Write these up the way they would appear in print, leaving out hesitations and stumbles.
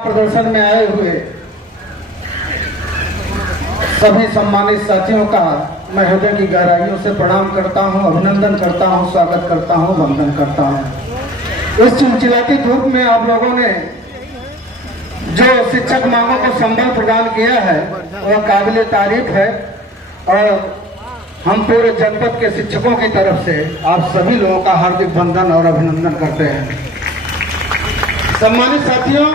प्रदर्शन में आए हुए सभी सम्मानित साथियों का मैं हृदय की गहराइयों से प्रणाम करता हूं, अभिनंदन करता हूं, स्वागत करता हूं, वंदन करता हूं। इस चिलचिलाती धूप में आप लोगों ने जो शिक्षक मांगों को संबल प्रदान किया है वह काबिल तारीफ है और हम पूरे जनपद के शिक्षकों की तरफ से आप सभी लोगों का हार्दिक वंदन और अभिनंदन करते हैं। सम्मानित साथियों,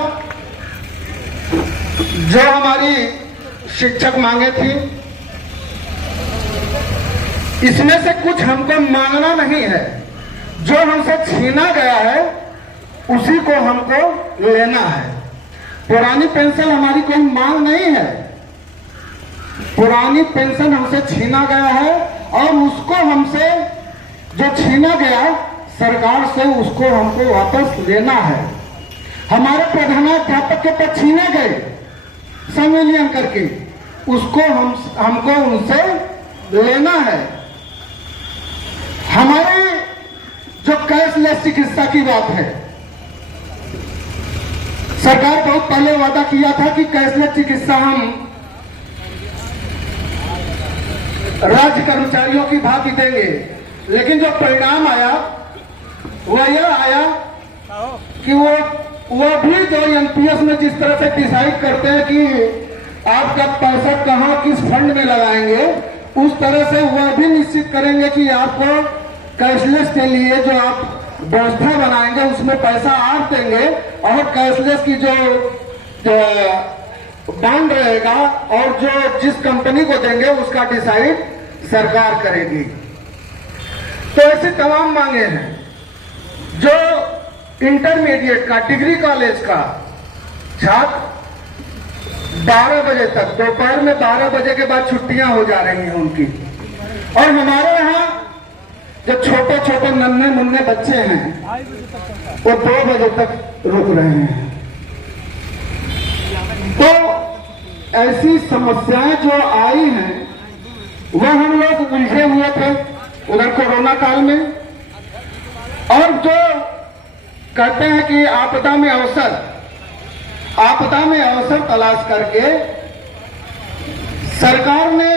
जो हमारी शिक्षक मांगे थी इसमें से कुछ हमको मांगना नहीं है, जो हमसे छीना गया है उसी को हमको लेना है। पुरानी पेंशन हमारी कोई मांग नहीं है, पुरानी पेंशन हमसे छीना गया है और उसको हमसे जो छीना गया सरकार से उसको हमको वापस लेना है। हमारे प्रधानाध्यापक के पद छीने गए संविलियन करके, उसको हमको उनसे लेना है। हमारे जो कैशलेस चिकित्सा की बात है, सरकार बहुत पहले वादा किया था कि कैशलेस चिकित्सा हम राज्य कर्मचारियों की भांति देंगे, लेकिन जो परिणाम आया वह यह आया कि वो भी जो एनपीएस में जिस तरह से डिसाइड करते हैं कि आपका पैसा कहां किस फंड में लगाएंगे, उस तरह से वह भी निश्चित करेंगे कि आपको कैशलेस के लिए जो आप व्यवस्था बनाएंगे उसमें पैसा आप देंगे और कैशलेस की जो बॉन्ड रहेगा और जो जिस कंपनी को देंगे उसका डिसाइड सरकार करेगी। तो ऐसी तमाम मांगे हैं। जो इंटरमीडिएट का, डिग्री कॉलेज का छात्र 12 बजे तक, दोपहर में 12 बजे के बाद छुट्टियां हो जा रही हैं उनकी, और हमारे यहाँ जो छोटे छोटे नन्हे मुन्ने बच्चे हैं वो 2 बजे तक रुक रहे हैं। तो ऐसी समस्याएं जो आई हैं वह हम लोग उलझे हुए थे उधर कोरोना काल में, और जो कहते हैं कि आपदा में अवसर तलाश करके सरकार ने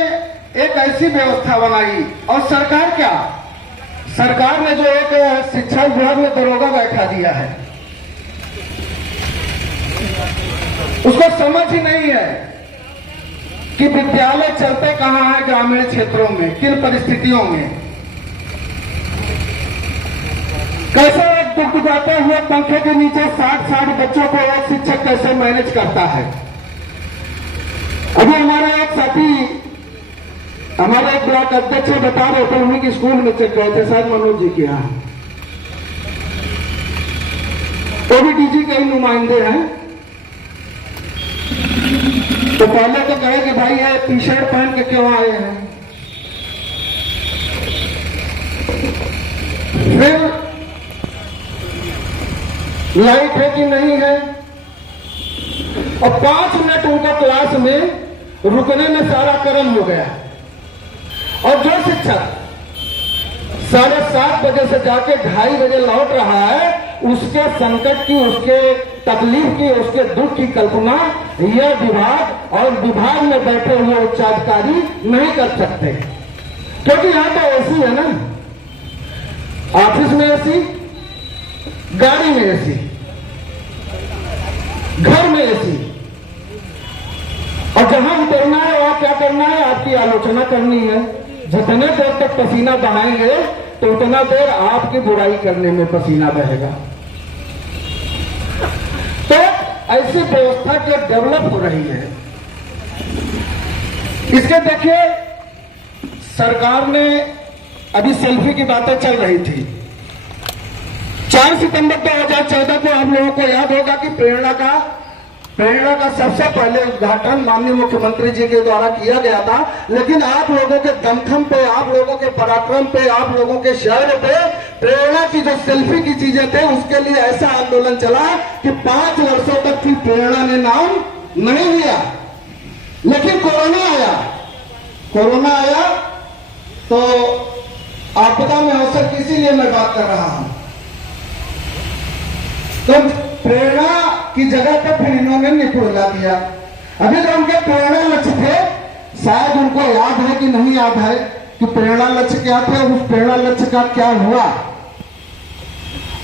एक ऐसी व्यवस्था बनाई। और सरकार क्या, सरकार ने जो एक शिक्षा विभाग में दरोगा बैठा दिया है, उसको समझ ही नहीं है कि विद्यालय चलते कहां है ग्रामीण क्षेत्रों में, किन परिस्थितियों में, कैसे एक दुखदाते हुए पंखे के नीचे 60 बच्चों को एक शिक्षक कैसे मैनेज करता है। अभी हमारा एक साथी, हमारे एक ब्लॉक अध्यक्ष बता रहे थे, उन्हीं के स्कूल में चल रहे थे, शायद मनोज जी के यहाँ, वो भी डीजी के ही नुमाइंदे हैं। तो पहले तो कहे कि भाई ये टी शर्ट पहन के क्यों आए हैं, फिर लाइट है कि नहीं है, और 5 मिनट उनको क्लास में रुकने में सारा कर्म हो गया। और जो शिक्षक 7:30 बजे से जाके 2:30 बजे लौट रहा है, उसके संकट की, उसके तकलीफ की, उसके दुख की कल्पना यह विभाग और विभाग में बैठे हुए उच्चाधिकारी नहीं कर सकते, क्योंकि यहां तो एसी है ना, ऑफिस में एसी, गाड़ी में एसी, घर में एसी, और जहां उतरना है वहां क्या करना है, आपकी आलोचना करनी है। जितने देर तक पसीना बहाएंगे तो उतना देर आपकी बुराई करने में पसीना बहेगा। तो ऐसी व्यवस्था जो डेवलप हो रही है, इसके देखिए सरकार ने, अभी सेल्फी की बातें चल रही थी, 4 सितंबर 2014 को आप लोगों को याद होगा कि प्रेरणा का सबसे पहले उद्घाटन माननीय मुख्यमंत्री जी के द्वारा किया गया था। लेकिन आप लोगों के दमखम पे, आप लोगों के पराक्रम पे, आप लोगों के शौर्य पे प्रेरणा की जो सेल्फी की चीजें थे उसके लिए ऐसा आंदोलन चला कि 5 वर्षों तक की प्रेरणा ने नाम नहीं लिया। लेकिन कोरोना आया तो आपदा में अवसर, इसीलिए मैं बात कर रहा हूं। तो प्रेरणा की जगह पर फिर इन्होंने उनके प्रेरणा लक्ष्य थे, शायद उनको याद है कि नहीं याद है कि प्रेरणा लक्ष्य क्या थे, उस प्रेरणा लक्ष्य का क्या हुआ।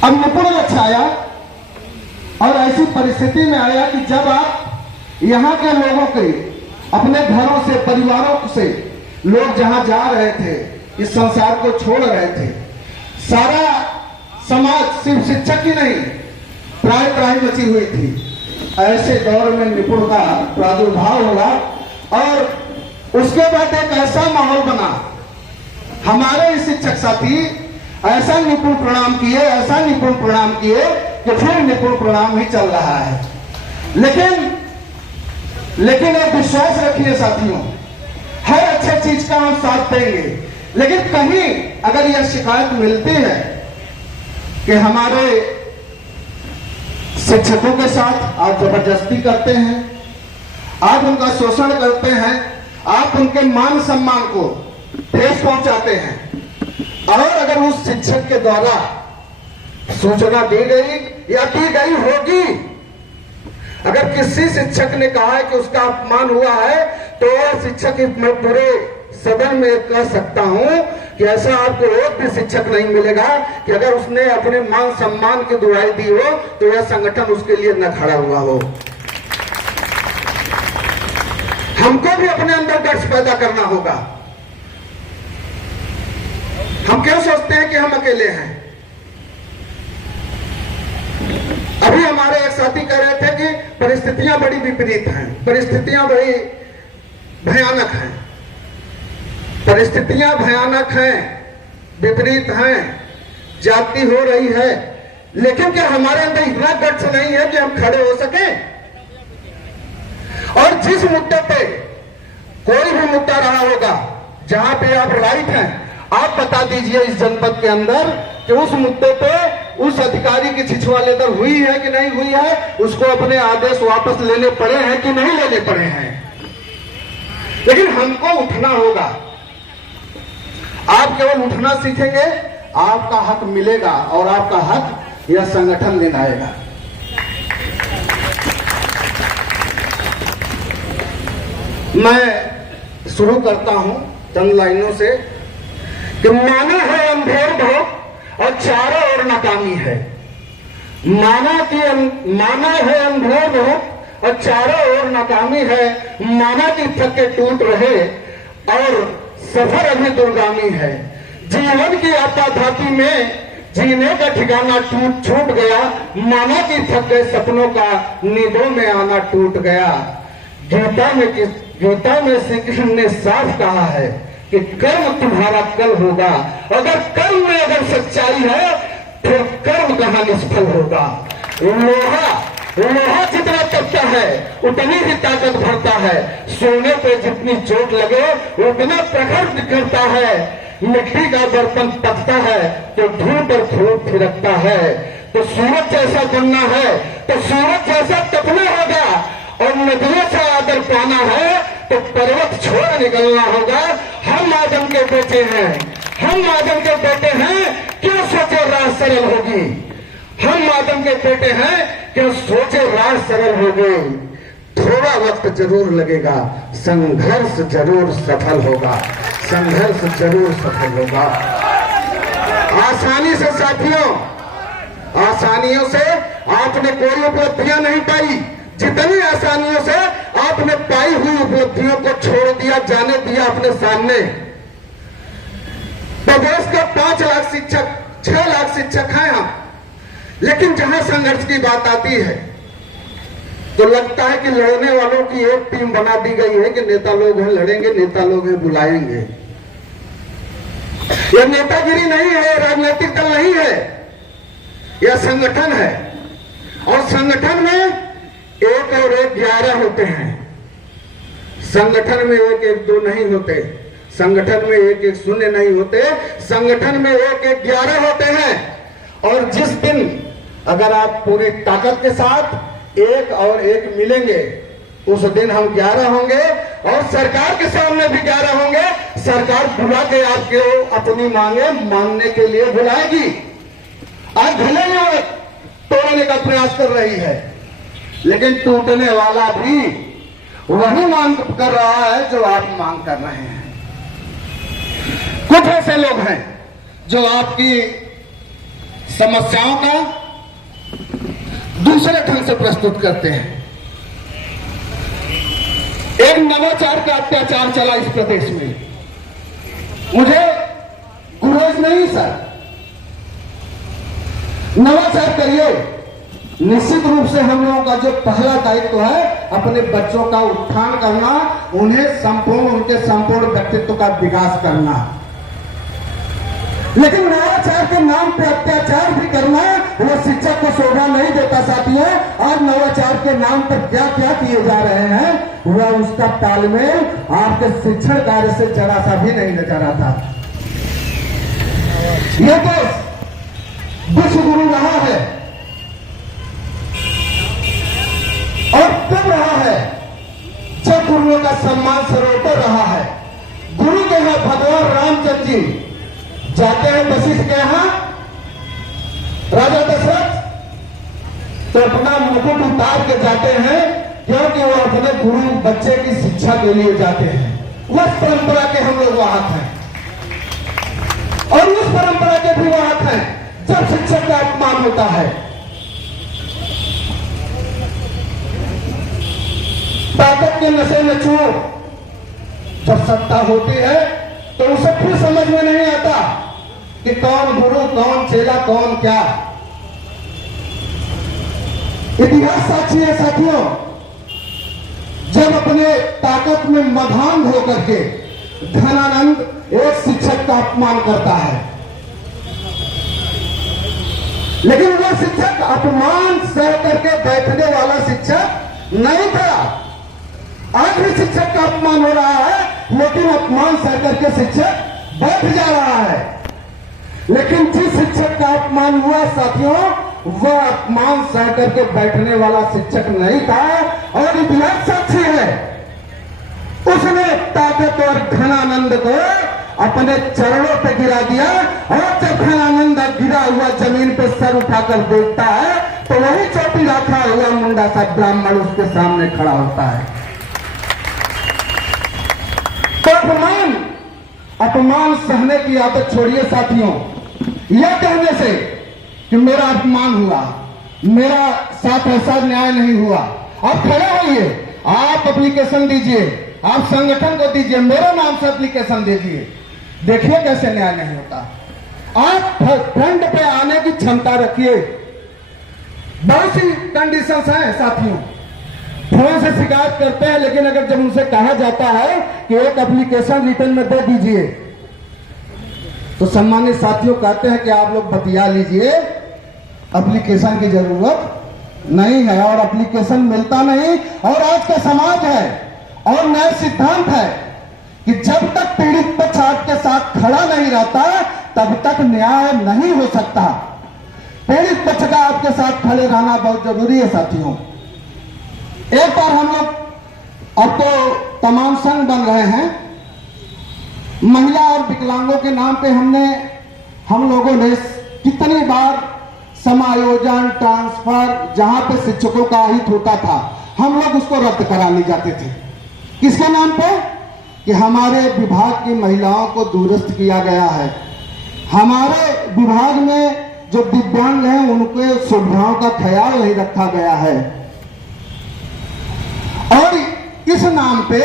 अब निपुण लक्ष्य आया और ऐसी परिस्थिति में आया कि जब आप यहाँ के लोगों के अपने घरों से, परिवारों से लोग जहां जा रहे थे, इस संसार को छोड़ रहे थे, सारा समाज सिर्फ शिक्षक ही नहीं त्राहि त्राहि मची हुई थी। ऐसे दौर में निपुण का प्रादुर्भाव हुआ और उसके बाद एक ऐसा माहौल बना, हमारे शिक्षक साथी ऐसा निपुण प्रणाम किए, ऐसा निपुण प्रणाम किए कि फिर निपुण प्रणाम ही चल रहा है। लेकिन एक विश्वास रखिए साथियों, हर अच्छे चीज का हम साथ देंगे, लेकिन कहीं अगर यह शिकायत मिलती है कि हमारे शिक्षकों के साथ आप जबरदस्ती करते हैं, आप उनका शोषण करते हैं, आप उनके मान सम्मान को ठेस पहुंचाते हैं, और अगर उस शिक्षक के द्वारा सूचना दी गई या दी गई होगी, अगर किसी शिक्षक ने कहा है कि उसका अपमान हुआ है, तो शिक्षक मैं पूरे सदन में कह सकता हूं कि ऐसा आपको एक भी शिक्षक नहीं मिलेगा कि अगर उसने अपने मान सम्मान की दुहाई दी हो तो यह संगठन उसके लिए न खड़ा हुआ हो। हमको भी अपने अंदर गट्स पैदा करना होगा। हम क्यों सोचते हैं कि हम अकेले हैं? अभी हमारे एक साथी कह रहे थे कि परिस्थितियां बड़ी विपरीत हैं, परिस्थितियां बड़ी भयानक हैं, परिस्थितियां भयानक हैं, विपरीत हैं, जाति हो रही है, लेकिन क्या हमारे अंदर इतना गट्स नहीं है कि हम खड़े हो सके? और जिस मुद्दे पे कोई भी मुद्दा रहा होगा जहां पे आप राइट हैं, आप बता दीजिए इस जनपद के अंदर कि उस मुद्दे पे उस अधिकारी की छिछवालेदर हुई है कि नहीं हुई है, उसको अपने आदेश वापस लेने पड़े हैं कि नहीं लेने पड़े हैं। लेकिन हमको उठना होगा। आप केवल उठना सीखेंगे, आपका हक मिलेगा और आपका हक यह संगठन दिलाएगा। मैं शुरू करता हूं चंद लाइनों से कि माना है अंधेर बहुत और चारों ओर नाकामी है। माना है अंधेर बहुत और चारों ओर नाकामी है। माना की थके टूट रहे और सफर अभी दुर्गामी है। जीवन की आपाधापी में जीने का ठिकाना छूट गया। माना की थक गए सपनों का नींदों में आना टूट गया। गीता में श्री कृष्ण ने साफ कहा है कि कर्म तुम्हारा कल होगा। अगर कर्म में अगर सच्चाई है फिर कर्म कहां निष्फल होगा। लोहा जितना तपता है उतनी ही ताकत भरता है। सोने पे जितनी चोट लगे उतना प्रखर दिखता है। मिट्टी का बर्तन तपता है तो धूल पर धूप फिरकता है। तो सूरज जैसा बनना है तो सूरज जैसा तपना होगा। और नदियों से आदर पाना है तो पर्वत छोड़ निकलना होगा। हम आदम के बेटे हैं, हम आदम के बेटे हैं, क्यों सोचे राह सरल होगी। हम आदम के बेटे हैं, क्यों सोचे राह सरल होगी। थोड़ा वक्त जरूर लगेगा, संघर्ष जरूर सफल होगा। संघर्ष जरूर सफल होगा। आसानी से साथियों, आसानियों से आपने कोई उपलब्धियां नहीं पाई। जितनी आसानियों से आपने पाई हुई उपलब्धियों को छोड़ दिया, जाने दिया अपने सामने। प्रदेश के 5 लाख शिक्षक, 6 लाख शिक्षक हैं हम, लेकिन जहां संघर्ष की बात आती है तो लगता है कि लड़ने वालों की एक टीम बना दी गई है कि नेता लोग हैं लड़ेंगे, नेता लोग हैं बुलाएंगे। यह नेतागिरी नहीं है, राजनीतिक दल नहीं है, यह संगठन है। और संगठन में 1 और 1 11 होते हैं। संगठन में 1 1 2 नहीं होते। संगठन में 1 1 0 नहीं होते। संगठन में 1 1 11 होते हैं। और जिस दिन अगर आप पूरी ताकत के साथ 1 और 1 मिलेंगे, उस दिन हम 11 होंगे और सरकार के सामने भी 11 होंगे। सरकार बुला के आपको अपनी मांगे मानने के लिए बुलाएगी। आज भले ही तोड़ने का प्रयास कर रही है, लेकिन टूटने वाला भी वही मांग कर रहा है जो आप मांग कर रहे हैं। कुछ ऐसे लोग हैं जो आपकी समस्याओं का दूसरे ढंग से प्रस्तुत करते हैं। एक नवाचार का अत्याचार चला इस प्रदेश में। मुझे गुरेज नहीं सर, नवाचार करिए। निश्चित रूप से हम लोगों का जो पहला दायित्व है अपने बच्चों का उत्थान करना, उन्हें उनके संपूर्ण व्यक्तित्व का विकास करना। लेकिन नवाचार के नाम पे अत्याचार भी करना वो शिक्षक को शोभा नहीं देता साथियों। और नवाचार के नाम पर क्या क्या किए जा रहे हैं वह उसका तालमेल आपके शिक्षण कार्य से जरा सा भी नहीं नजर आता। यह देश विश्व गुरु रहा है और तब रहा है जब गुरुओं का सम्मान सर्वोपरि रहा है। गुरु के हैं भगवान रामचंद्र जी, जाते हैं वशिष्ठ के यहां राजा दशरथ, तो अपना मुकुट उतार के जाते हैं, क्योंकि वो अपने गुरु बच्चे की शिक्षा के लिए जाते हैं। उस परंपरा के हम लोग वाहक हैं और उस परंपरा के भी वाहक हैं जब शिक्षक का अपमान होता है। ताकत के नशे में चूर जब सत्ता होती है तो उसे फिर समझ में नहीं आता कि कौन गुरु कौन चेला कौन क्या। इतिहास साक्षी है साथियों, जब अपने ताकत में मधान होकर के धनानंद एक शिक्षक का अपमान करता है, लेकिन वह शिक्षक अपमान सह करके बैठने वाला शिक्षक नहीं था। आज भी शिक्षक का अपमान हो रहा है, लेकिन अपमान सह करके शिक्षक बैठ जा रहा है। लेकिन जिस शिक्षक का अपमान हुआ साथियों, वह अपमान सह करके बैठने वाला शिक्षक नहीं था। और इतिहास साक्षी है, उसने ताकत और घनानंद को अपने चरणों पे गिरा दिया। और जब घनानंद गिरा हुआ जमीन पे सर उठाकर देखता है तो वही चोटी रखा हुआ मुंडा सा ब्राह्मण उसके सामने खड़ा होता है। तो अपमान सहने की आदत छोड़िए साथियों। यह कहने से कि मेरा अपमान हुआ, मेरा साथ ऐसा न्याय नहीं हुआ, आप खड़े होइए, आप एप्लीकेशन दीजिए, आप संगठन को दीजिए, मेरे नाम से एप्लीकेशन दीजिए, देखिए कैसे न्याय नहीं होता। आप फ्रंट पे आने की क्षमता रखिए। बहुत सी कंडीशंस हैं साथियों, फोन से शिकायत करते हैं, लेकिन अगर जब उनसे कहा जाता है कि एक एप्लीकेशन रिटर्न में दे दीजिए तो सम्मानित साथियों कहते हैं कि आप लोग बतिया लीजिए, एप्लीकेशन की जरूरत नहीं है और एप्लीकेशन मिलता नहीं। और आज का समाज है और नया सिद्धांत है कि जब तक पीड़ित पक्ष आपके साथ खड़ा नहीं रहता तब तक न्याय नहीं हो सकता। पीड़ित पक्ष का आपके साथ खड़े रहना बहुत जरूरी है साथियों। एक बार हम लोग, अब तो तमाम संघ बन रहे हैं, महिला और विकलांगों के नाम पे हम लोगों ने कितनी बार समायोजन ट्रांसफर, जहां पे शिक्षकों का हित होता था, हम लोग उसको रद्द करा ले जाते थे। किसके नाम पे? कि हमारे विभाग की महिलाओं को दूरस्थ किया गया है, हमारे विभाग में जो दिव्यांग हैं उनके सुविधाओं का ख्याल नहीं रखा गया है। और इस नाम पे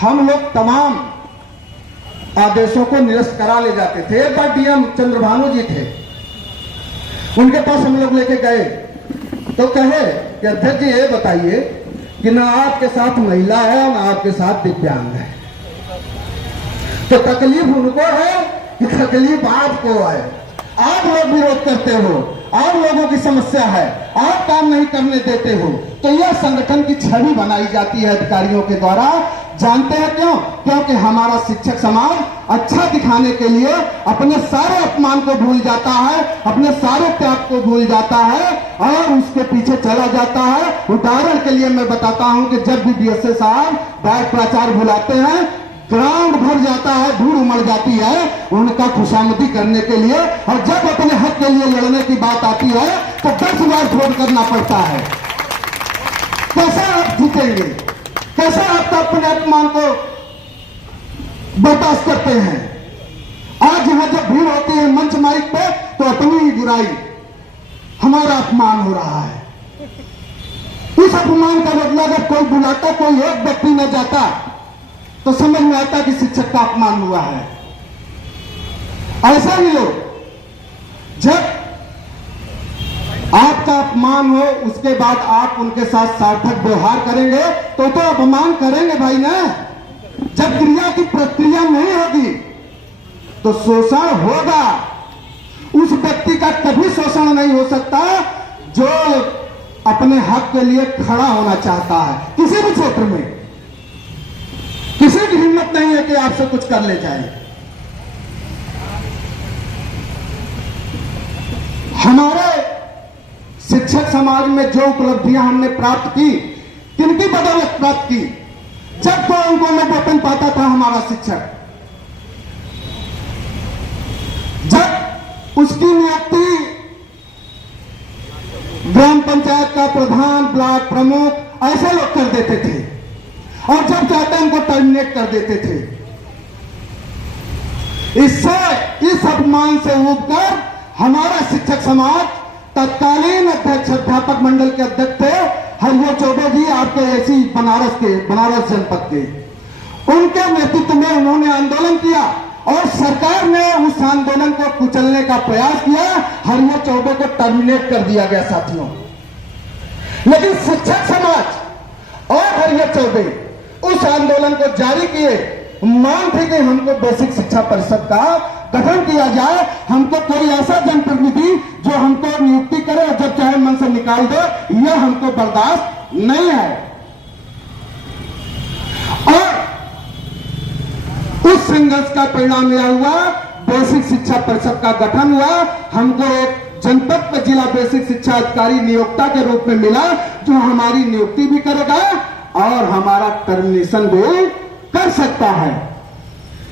हम लोग तमाम आदेशों को निरस्त करा ले जाते थे। एक बार डीएम चंद्रभानु जी थे, उनके पास हम लोग लेके गए तो कहे कि अध्यक्ष जी ये बताइए कि ना आपके साथ महिला है ना आपके साथ दिव्यांग है, तो तकलीफ उनको है कि तकलीफ आपको है। आप लोग विरोध करते हो, आप लोगों की समस्या है, आप काम नहीं करने देते हो, तो यह संगठन की छवि बनाई जाती है अधिकारियों के द्वारा। जानते हैं क्यों? क्योंकि हमारा शिक्षक समाज अच्छा दिखाने के लिए अपने सारे अपमान को भूल जाता है, अपने सारे त्याग को भूल जाता है और उसके पीछे चला जाता है। उदाहरण के लिए मैं बताता हूं कि जब भी बीएसए साहब डायरेक्ट प्राचार्य बुलाते हैं, ग्राउंड भर जाता है, धूल उमड़ जाती है उनका खुशामदी करने के लिए, और जब अपने हक के लिए लड़ने की बात आती है तो 10 बार फोन करना पड़ता है। कैसे आप जीतेंगे? कैसे आप अपने अपमान को बर्दाश्त करते हैं? आज यहां जब भीड़ होती है मंच माइक पे तो अपनी ही बुराई, हमारा अपमान हो रहा है। उस अपमान का बदला जब कोई बुलाता, कोई एक व्यक्ति न जाता तो समझ में आता कि शिक्षक का अपमान हुआ है। ऐसा ही लोग जब आपका अपमान हो उसके बाद आप उनके साथ सार्थक व्यवहार करेंगे तो अपमान करेंगे भाई ना। जब क्रिया की प्रक्रिया नहीं होगी तो शोषण होगा। उस व्यक्ति का कभी शोषण नहीं हो सकता जो अपने हक के लिए खड़ा होना चाहता है। किसी भी क्षेत्र में किसी की हिम्मत नहीं है कि आपसे कुछ कर ले जाए। हमारे शिक्षक समाज में जो उपलब्धियां हमने प्राप्त की, किनकी बदौलत प्राप्त की? जब तो उनको में वेतन पाता था हमारा शिक्षक, जब उसकी नियुक्ति ग्राम पंचायत का प्रधान, ब्लॉक प्रमुख ऐसे लोग कर देते थे, और जब चाहते उनको टर्मिनेट कर देते थे। इससे, इस अपमान से उबकर हमारा शिक्षक समाज, तत्कालीन अध्यक्ष अध्यापक मंडल के अध्यक्ष थे हरिहर चौबे जी, आपके ऐसी बनारस जनपद के, उनके नेतृत्व में उन्होंने आंदोलन किया और सरकार ने उस आंदोलन को कुचलने का प्रयास किया। हरिहर चौबे को टर्मिनेट कर दिया गया साथियों। लेकिन शिक्षक समाज और हरिहर चौबे उस आंदोलन को जारी किए। मांग थी कि हमको बेसिक शिक्षा परिषद का गठन किया जाए, हमको कोई ऐसा जनप्रतिनिधि जो हमको नियुक्ति करे और जब चाहे मन से निकाल दे, यह हमको बर्दाश्त नहीं है। और उस संघर्ष का परिणाम यह हुआ, बेसिक शिक्षा परिषद का गठन हुआ। हमको एक जनपद का जिला बेसिक शिक्षा अधिकारी नियोक्ता के रूप में मिला, जो हमारी नियुक्ति भी करेगा और हमारा टर्मिनेशन भी कर सकता है।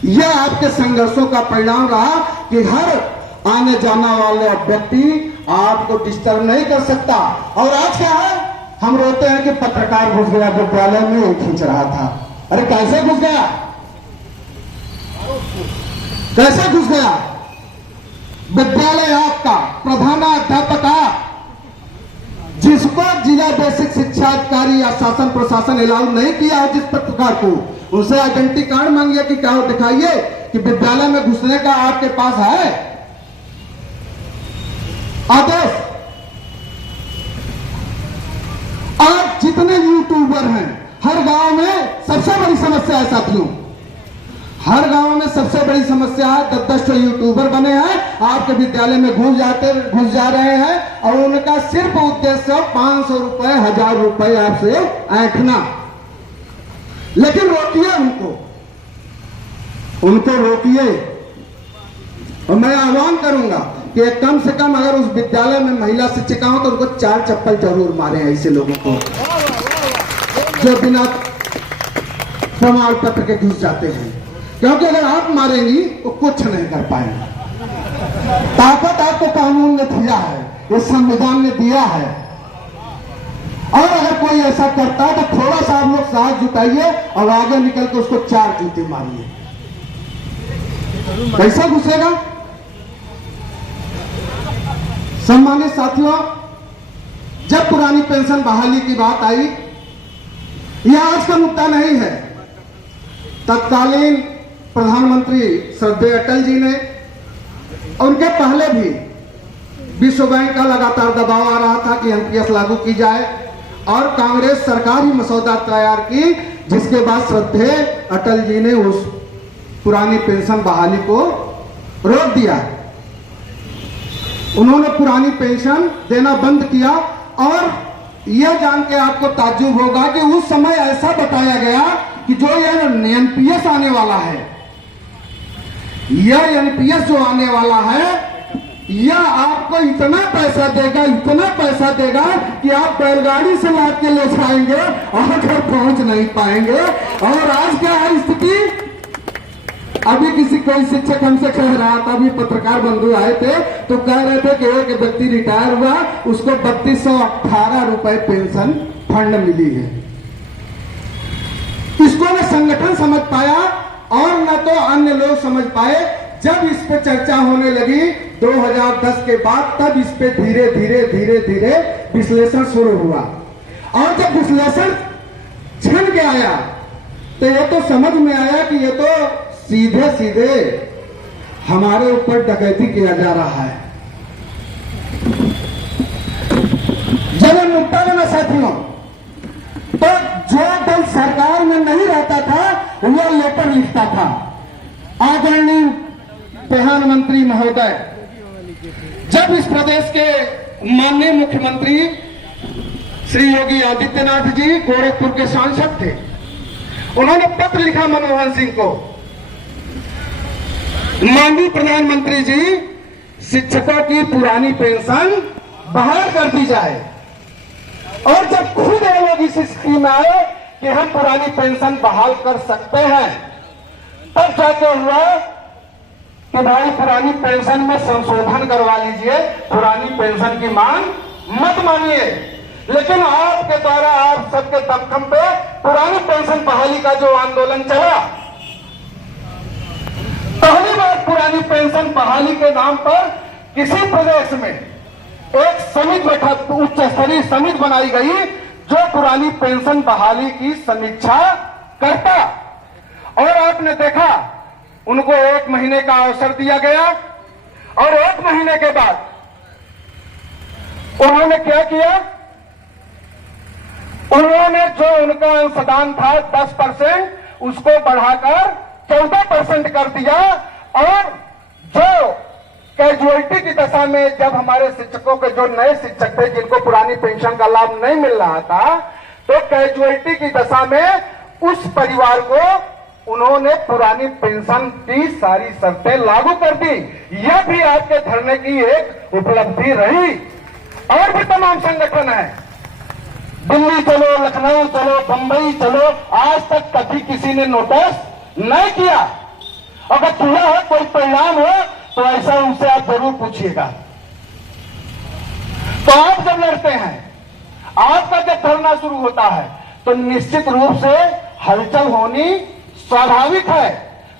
यह आपके संघर्षों का परिणाम रहा कि हर आने जाने वाले व्यक्ति आपको डिस्टर्ब नहीं कर सकता। और आज क्या है, हम रोते हैं कि पत्रकार घुस गया विद्यालय में, खींच रहा था। अरे कैसे घुस गया, कैसे घुस गया? विद्यालय आपका, प्रधानाध्यापक आप, जिसको जिला बेसिक शिक्षा अधिकारी या शासन प्रशासन अलाउ नहीं किया है जिस पत्रकार को, उनसे आइडेंटिटी कार्ड मांगिए कि क्या दिखाइए कि विद्यालय में घुसने का आपके पास है आदेश। आज जितने यूट्यूबर हैं, हर गांव में सबसे बड़ी समस्या है साथियों, हर गांव में सबसे बड़ी समस्या है, 10-10 यूट्यूबर बने हैं, आपके विद्यालय में घुस जा रहे हैं और उनका सिर्फ उद्देश्य 500 रुपए, 1000 रुपए आपसे ऐंठना। लेकिन रोकिए उनको रोकिए। और मैं आह्वान करूंगा कि कम से कम अगर उस विद्यालय में महिला शिक्षिका हो तो उनको 4 चप्पल जरूर मारें ऐसे लोगों को जो बिना प्रमाण पत्र के घुस जाते हैं। क्योंकि अगर आप मारेंगी तो कुछ नहीं कर पाएंगे। ताकत आपको कानून ने दिया है, ये संविधान ने दिया है, और अगर कोई ऐसा करता है तो थोड़ा सा आप लोग साहस जुटाइए और आगे निकल के उसको 4 जूते मारिए। कैसा घुसेगा? सम्मानित साथियों, जब पुरानी पेंशन बहाली की बात आई, यह आज का मुद्दा नहीं है। तत्कालीन प्रधानमंत्री श्रद्धेय अटल जी ने, उनके पहले भी विश्व बैंक का लगातार दबाव आ रहा था कि एनपीएस लागू की जाए, और कांग्रेस सरकार ही मसौदा तैयार की, जिसके बाद श्रद्धेय अटल जी ने उस पुरानी पेंशन बहाली को रोक दिया। उन्होंने पुरानी पेंशन देना बंद किया। और यह जान के आपको ताज्जुब होगा कि उस समय ऐसा बताया गया कि जो यह एनपीएस आने वाला है, यह एनपीएस जो आने वाला है, यह आपको इतना पैसा देगा कि आप बैलगाड़ी से लाद के ले जाएंगे और घर पहुंच नहीं पाएंगे। और आज क्या है स्थिति? अभी कोई शिक्षक हमसे कह रहा था, अभी पत्रकार बंधु आए थे तो कह रहे थे कि एक व्यक्ति रिटायर हुआ, उसको 3218 रुपए पेंशन फंड मिली है। इसको न संगठन समझ पाया और न तो अन्य लोग समझ पाए। जब इस पे चर्चा होने लगी 2010 के बाद, तब इस पे धीरे धीरे विश्लेषण शुरू हुआ। और जब विश्लेषण छन के आया तो ये तो समझ में आया कि ये तो सीधे सीधे हमारे ऊपर डकैती किया जा रहा है। जब हम मुद्दा लेना साथियों, तो जो दल सरकार में नहीं रहता था वो लेटर लिखता था। आदरणीय प्रधानमंत्री महोदय, जब इस प्रदेश के माननीय मुख्यमंत्री श्री योगी आदित्यनाथ जी गोरखपुर के सांसद थे, उन्होंने पत्र लिखा मनमोहन सिंह को, माननीय प्रधानमंत्री जी शिक्षकों की पुरानी पेंशन बहाल कर दी जाए। और जब खुद ये लोग इस स्थिति में आए कि हम पुरानी पेंशन बहाल कर सकते हैं, तब जाके हुआ कि भाई पुरानी पेंशन में संशोधन करवा लीजिए, पुरानी पेंशन की मांग मत मानिए। लेकिन आपके द्वारा, आप सबके दमखम पे पुरानी पेंशन बहाली का जो आंदोलन चला, पहली बार पुरानी पेंशन बहाली के नाम पर किसी प्रदेश में एक समिति बैठक, उच्च स्तरीय समिति बनाई गई जो पुरानी पेंशन बहाली की समीक्षा करता। और आपने देखा उनको 1 महीने का अवसर दिया गया और 1 महीने के बाद उन्होंने क्या किया, उन्होंने जो उनका अंशदान था 10% उसको बढ़ाकर 14% कर दिया। और जो कैजुअलिटी की दशा में जब हमारे शिक्षकों के जो नए शिक्षक थे जिनको पुरानी पेंशन का लाभ नहीं मिल रहा था, तो कैजुअलिटी की दशा में उस परिवार को उन्होंने पुरानी पेंशन की सारी शर्तें लागू कर दी। यह भी आपके धरने की एक उपलब्धि रही। और भी तमाम संगठन है, दिल्ली चलो, लखनऊ चलो, बंबई चलो, आज तक कभी किसी ने नोटिस नहीं किया। अगर किया है कोई परिणाम हो तो ऐसा उनसे आप जरूर पूछिएगा। तो आप जब लड़ते हैं, आपका जब धरना शुरू होता है, तो निश्चित रूप से हलचल होनी स्वाभाविक है।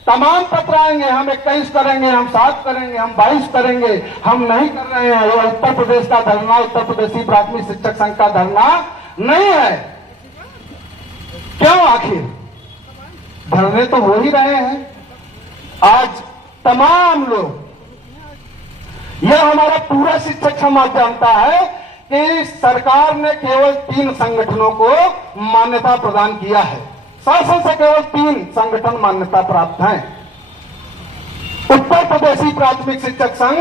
तमाम पत्र आएंगे, हम 21 करेंगे, हम 7 करेंगे, हम 22 करेंगे, हम नहीं कर रहे हैं। ये उत्तर प्रदेश का धरना, उत्तर प्रदेशी प्राथमिक शिक्षक संघ का धरना नहीं है। क्यों? आखिर धरने तो हो ही रहे हैं। आज तमाम लोग, यह हमारा पूरा शिक्षक समाज जानता है कि सरकार ने केवल 3 संगठनों को मान्यता प्रदान किया है। शासन से केवल 3 संगठन मान्यता प्राप्त हैं, उत्तर प्रदेशी प्राथमिक शिक्षक संघ,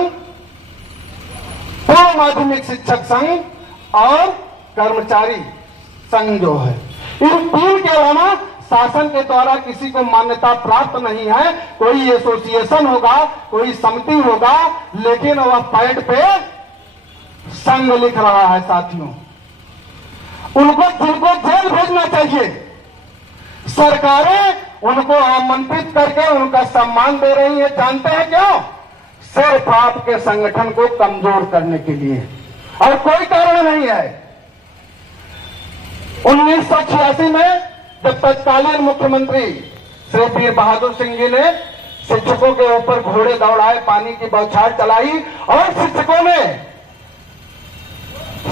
पूर्व माध्यमिक शिक्षक संघ और कर्मचारी संघ जो है। इन 3 के अलावा शासन के द्वारा किसी को मान्यता प्राप्त नहीं है। कोई एसोसिएशन होगा, कोई समिति होगा, लेकिन वह पैड पे संघ लिख रहा है। साथियों, उनको जिनको जेल भेजना चाहिए, सरकारें उनको आमंत्रित करके उनका सम्मान दे रही है। जानते हैं क्यों? सिर्फ आपके संगठन को कमजोर करने के लिए, और कोई कारण नहीं है। 1986 में जब तत्कालीन मुख्यमंत्री श्री वीर बहादुर सिंह जी ने शिक्षकों के ऊपर घोड़े दौड़ाए, पानी की बौछार चलाई और शिक्षकों ने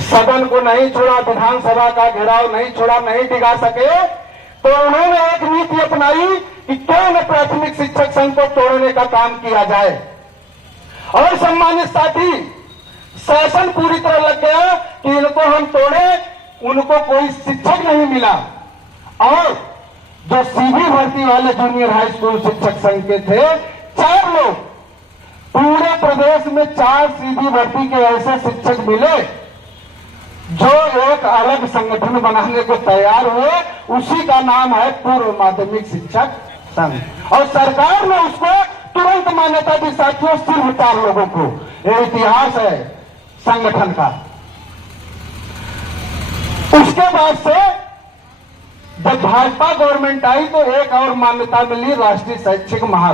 सदन को नहीं छोड़ा, विधानसभा का घेराव नहीं छोड़ा, नहीं डिगा सके, तो उन्होंने एक नीति अपनाई कि क्यों न प्राथमिक शिक्षक संघ को तोड़ने का काम किया जाए। और सम्मानित साथी, शासन पूरी तरह लग गया कि इनको हम तोड़े, उनको कोई शिक्षक नहीं मिला। और जो सीधी भर्ती वाले जूनियर हाई स्कूल शिक्षक संघ के थे 4 लोग, पूरे प्रदेश में 4 सीधी भर्ती के ऐसे शिक्षक मिले जो एक अलग संगठन बनाने को तैयार हुए। उसी का नाम है पूर्व माध्यमिक शिक्षक संघ, और सरकार ने उसको तुरंत मान्यता दी। साथियों, सिर्फ 4 लोगों को। ये इतिहास है संगठन का। उसके बाद से जब भाजपा गवर्नमेंट आई तो एक और मान्यता मिली, राष्ट्रीय शैक्षिक महासंघ।